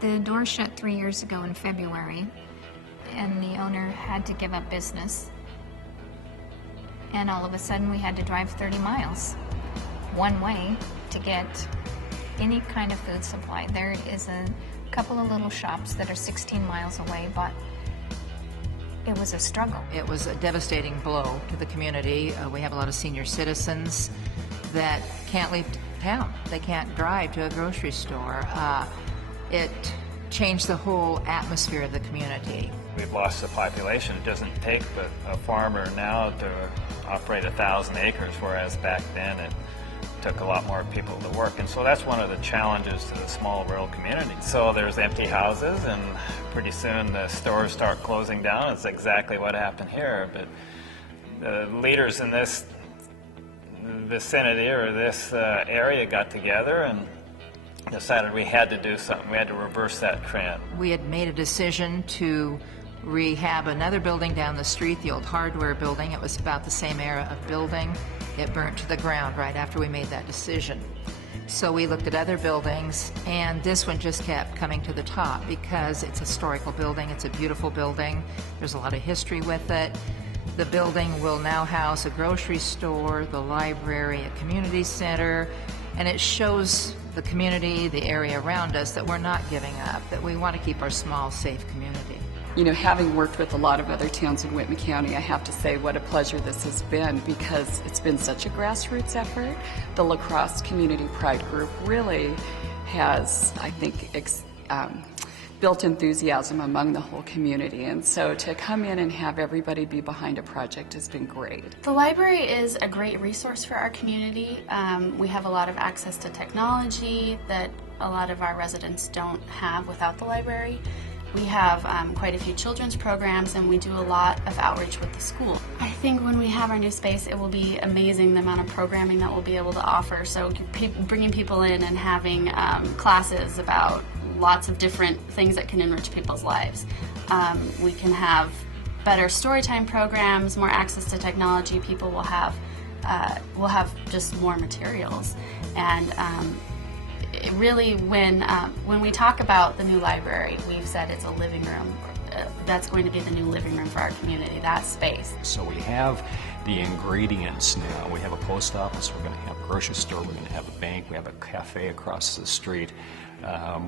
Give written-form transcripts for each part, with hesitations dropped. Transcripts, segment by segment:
The door shut 3 years ago in February, and the owner had to give up business. And all of a sudden we had to drive 30 miles one way to get any kind of food supply. There is a couple of little shops that are 16 miles away, but it was a struggle. It was a devastating blow to the community. We have a lot of senior citizens that can't leave town. They can't drive to a grocery store. It changed the whole atmosphere of the community. We've lost the population. It doesn't take but a farmer now to operate 1,000 acres, whereas back then it took a lot more people to work. And so that's one of the challenges to the small rural community. So there's empty houses, and pretty soon the stores start closing down. It's exactly what happened here. But the leaders in this vicinity or this area got together and decided we had to do something. We had to reverse that trend. We had made a decision to rehab another building down the street, the old hardware building. It was about the same era of building. It burnt to the ground right after we made that decision. So we looked at other buildings, and this one just kept coming to the top because it's a historical building. It's a beautiful building. There's a lot of history with it. The building will now house a grocery store, the library, a community center, and it shows the community, the area around us, that we're not giving up, that we want to keep our small, safe community. You know, having worked with a lot of other towns in Whitman County, I have to say what a pleasure this has been, because it's been such a grassroots effort. The LaCrosse Community Pride Group really has, I think, built enthusiasm among the whole community, and so to come in and have everybody be behind a project has been great. The library is a great resource for our community. We have a lot of access to technology that a lot of our residents don't have without the library. We have quite a few children's programs, and we do a lot of outreach with the school. I think when we have our new space, it will be amazing the amount of programming that we'll be able to offer. So bringing people in and having classes about lots of different things that can enrich people's lives. We can have better storytime programs, more access to technology. People will have just more materials, and it really, when we talk about the new library, we've said it's a living room. That's going to be the new living room for our community, that space. So we have the ingredients now. We have a post office, we're going to have a grocery store, we're going to have a bank, we have a cafe across the street.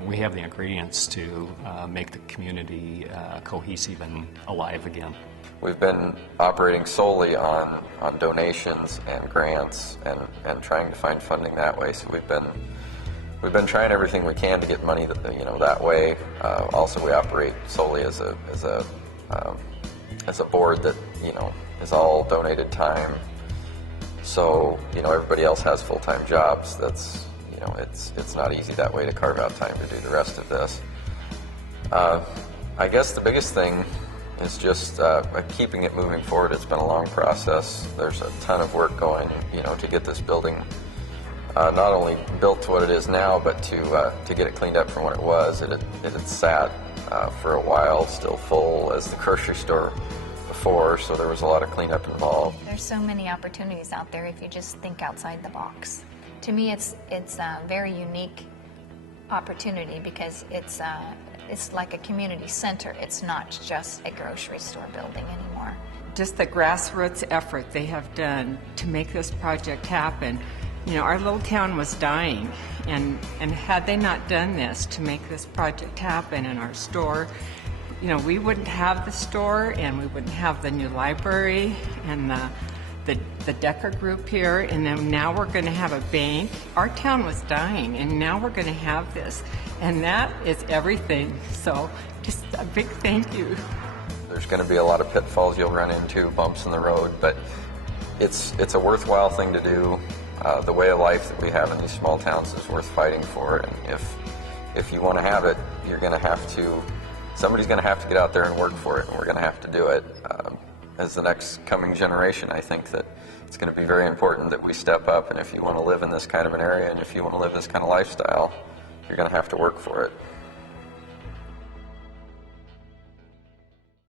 We have the ingredients to make the community cohesive and alive again. We've been operating solely on donations and grants and trying to find funding that way. So we've been trying everything we can to get money that way. Also, we operate solely as a board that is all donated time. So everybody else has full-time jobs. That's it's not easy that way to carve out time to do the rest of this. I guess the biggest thing is just keeping it moving forward. It's been a long process. There's a ton of work going, to get this building not only built to what it is now, but to get it cleaned up from what it was. It had sat for a while, still full as the grocery store before, so there was a lot of cleanup involved. There's so many opportunities out there if you just think outside the box. To me, it's a very unique opportunity because it's like a community center. It's not just a grocery store building anymore. Just the grassroots effort they have done to make this project happen. Our little town was dying, and had they not done this to make this project happen in our store, we wouldn't have the store, and we wouldn't have the new library and the Decker group here, and then now we're going to have a bank. Our town was dying, and now we're going to have this, and that is everything. So just a big thank you. There's going to be a lot of pitfalls you'll run into, bumps in the road, but it's a worthwhile thing to do. The way of life that we have in these small towns is worth fighting for, and if you want to have it, somebody's going to have to get out there and work for it, and we're going to have to do it. As the next coming generation, I think that it's going to be very important that we step up, and if you want to live in this kind of an area, and if you want to live this kind of lifestyle, you're going to have to work for it.